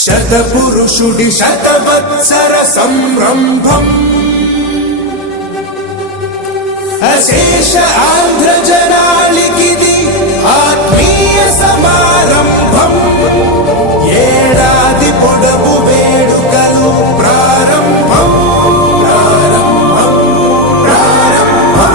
శతపురుషుడి శతవత్సర సంరంభం అశేష ఆంధ్ర జనాళికిది ఆత్మీయ సమారంభం ఏడాది పొడవు వేడుకలు ప్రారంభం ప్రారంభం ప్రారంభం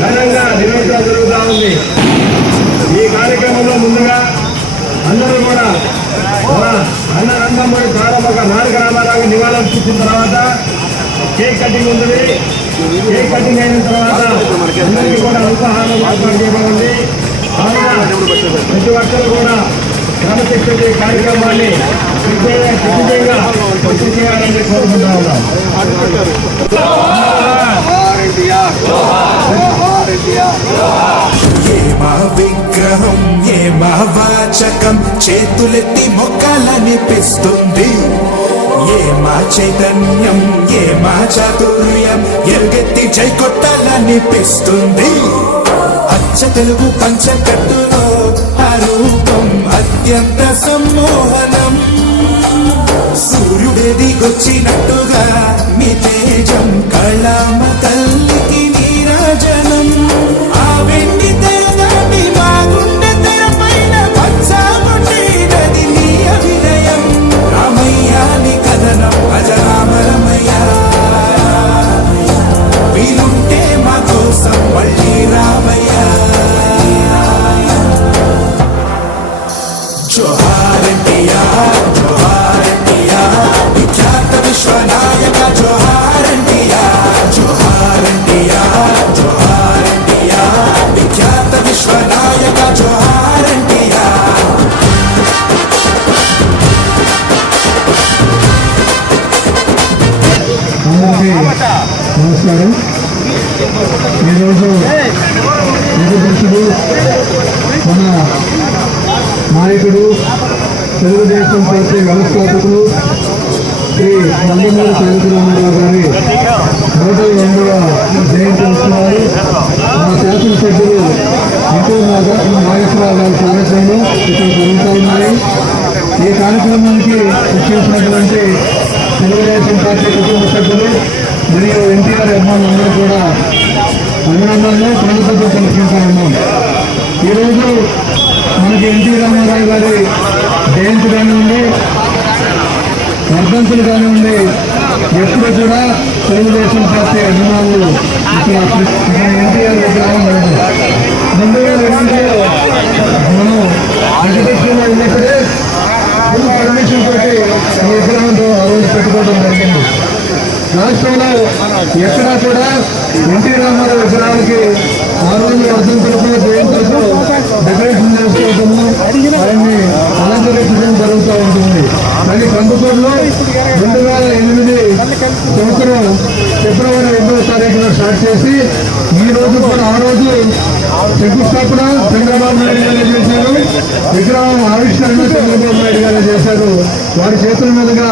ఘనంగా నిర్వహించడం జరుగుతూ ఉంది. ఈ కార్యక్రమంలో ముందుగా అందరూ కూడా అన్న రంగంపడి ప్రారంభంగా నాలుగు రామారావు నివాళులర్పించిన తర్వాత కేక్ కటింగ్ ఉంటుంది. కేక్ కటింగ్ అయిన తర్వాత అందరికీ కూడా అల్పాహారం ఏర్పాటు చేయబడింది. ప్రతి ఒక్కరు కూడా క్రమశిక్షణ కార్యక్రమాన్ని దిగ్విజయంగా పూర్తి చేయాలని కోరుకుంటా ఉన్నాం. ఏమా విగ్రహం ఏమా వాచకం చేతులెత్తి మొక్కాలనిపిస్తుంది. ఏమా చైతన్యం ఏమా చాతుర్యం ఎరుగెత్తి జై కొట్టాలనిపిస్తుంది. అచ్చ తెలుగు పంచకట్టులో ఆ రూపం అత్యంత సమ్మోహనం. సూర్యుడెదిగొచ్చినట్టుగా మీ తేజం కళామ తల్లికి నీరాజనం. ఆ వెండి తెరదాటి మా గుండె తెర పైన పచ్చాముండేది నీ అభినయం. రామయ్యాని కథనం అజరామరమయ్య వీలుంటే మా కోసం మళ్ళీ రామయ్యా. జోహార్ ఎన్టీఆర్ జోహార్ ఎన్టీఆర్ విఖ్యాత విశ్వనాయక జోహార్ ఎన్టీఆర్ జోహార్ ఎన్టీఆర్ జోహార్ ఎన్టీఆర్ విఖ్యాత విశ్వనాయక జోహార్ ఎన్టీఆర్. నమస్కారం. ఈరోజు ఎదుగుదర్శుడు మన నాయకుడు తెలుగుదేశం పార్టీ వ్యవస్థాపకులు శ్రీ నందమూరి తారకరామారావు గారి 102వ జయంతి ఉత్సవాలు మా శాసనసభ్యులు ఎన్టీ నాగేశ్వరరావు గారి కార్యక్రమంలో ఇక్కడ జరుగుతూ ఉన్నాయి. ఈ కార్యక్రమానికి వచ్చేసినటువంటి తెలుగుదేశం పార్టీ కుటుంబ సభ్యులు మరియు ఎన్టీఆర్ అభిమానులందరూ కూడా అభినందనలు కృతజ్ఞతలు తెలుసుకుంటా ఉన్నాం. ఈరోజు మనకి ఎన్టీ రామారావు గారి జయంతి కానివ్వండి, వర్ధంతులు కానివ్వండి, ఎప్పుడు కూడా తెలుగుదేశం పార్టీ అభిమానులు ఇక్కడ ఎన్టీఆర్ విగ్రహం లేదు. 2002లో మనం అధిపక్షంలో ఉన్నప్పుడే ఫుల్ పర్మిషన్ తోటి ఈ విగ్రహంతో ఆ రోజు పెట్టుకోవడం జరిగింది. రాష్ట్రంలో ఎక్కడా కూడా ఎన్టీ రామారావు విగ్రహానికి ఆ రోజు వర్ధంతులతో జయంతులతో డెకరేషన్ చేసుకోవటము ఆయన్ని అలంకరించడం జరుగుతూ ఉంటుంది. కానీ కందుకూరులో 2008 సంవత్సరం ఫిబ్రవరి 8వ తారీఖున స్టార్ట్ చేసి ఈ రోజు కూడా ఆ రోజు శంకుస్థాపన చంద్రబాబు నాయుడు గారే చేశారు, విగ్రహం ఆవిష్కరణ చంద్రబాబు నాయుడు గారే చేశారు. వారి చేతుల మీదుగా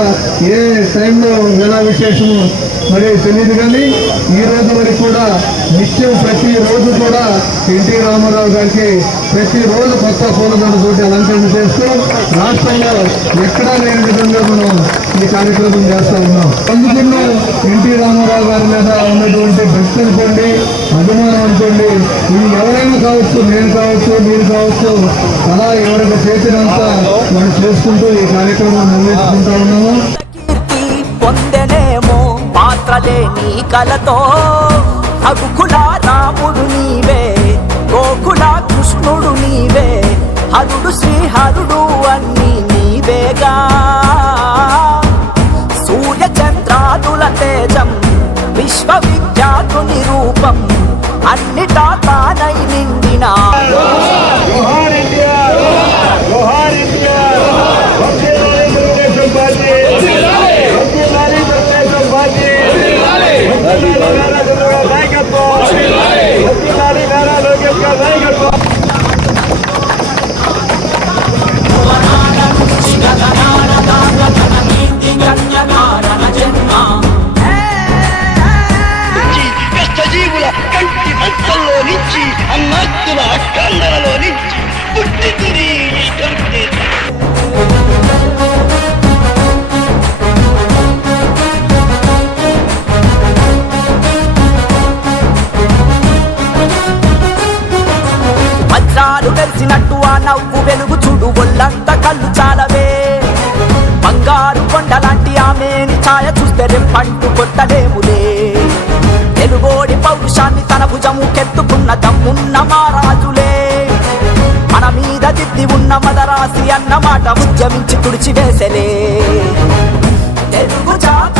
ఏ టైంలో ఎలా విశేషము మరి తెలియదు, కానీ ఈ రోజు వరకు కూడా నిత్యం ప్రతి రోజు కూడా ఎన్టీ రామారావు గారికి ప్రతిరోజు కొత్త పూలదండతోటి అలంకరణ చేస్తూ రాష్ట్రంలో ఎక్కడా లేని విధంగా మనం ఈ కార్యక్రమం చేస్తా ఉన్నాం. అందుకున్న ఎన్టీ రామారావు గారి మీద ఉన్నటువంటి భక్తి అనుకోండి, అభిమానం అనుకోండి, ఇది ఎవరైనా కావచ్చు, నేను కావచ్చు, మీరు కావచ్చు, అలా ఎవరికి చేతినంతా మనం చేసుకుంటూ ఈ కార్యక్రమం నిర్వహించుకుంటా ఉన్నాము. పొందెనేమో పాత్రలే నీ కలతో, రఘుకుల రాముడు నీవే, గోకుల కృష్ణుడు నీవే, హరుడు శ్రీహరుడు అన్ని నీవేగా. సూర్య చంద్రాదుల తేజం విశ్వవిఖ్యాతుని రూపం, అన్నిటా తానై నిండిన కష్టజీవుల కంటి మంటల్లో నుంచి అన్నాత్తుల అక్కందరలో నుంచి పుట్టింది కంటి. వజ్రాలు వెలిసినట్టు ఆ నవ్వు వెలుగు చూడు, ఒళ్ళంత కళ్ళు చాలవే. బంగారు కొండలాంటి ఆమెని ఛాయ చూస్తే రెప్పంటూ కొట్టలేములే. తెలుగోడి పౌరుషాన్ని తన భుజము కెత్తుకున్న దమ్మున్న మారాజులే. మన మీద దిద్ది ఉన్న మదరాసి అన్నమాట ఉద్యమించి తుడిచివేసలే. తెలుగు జాతి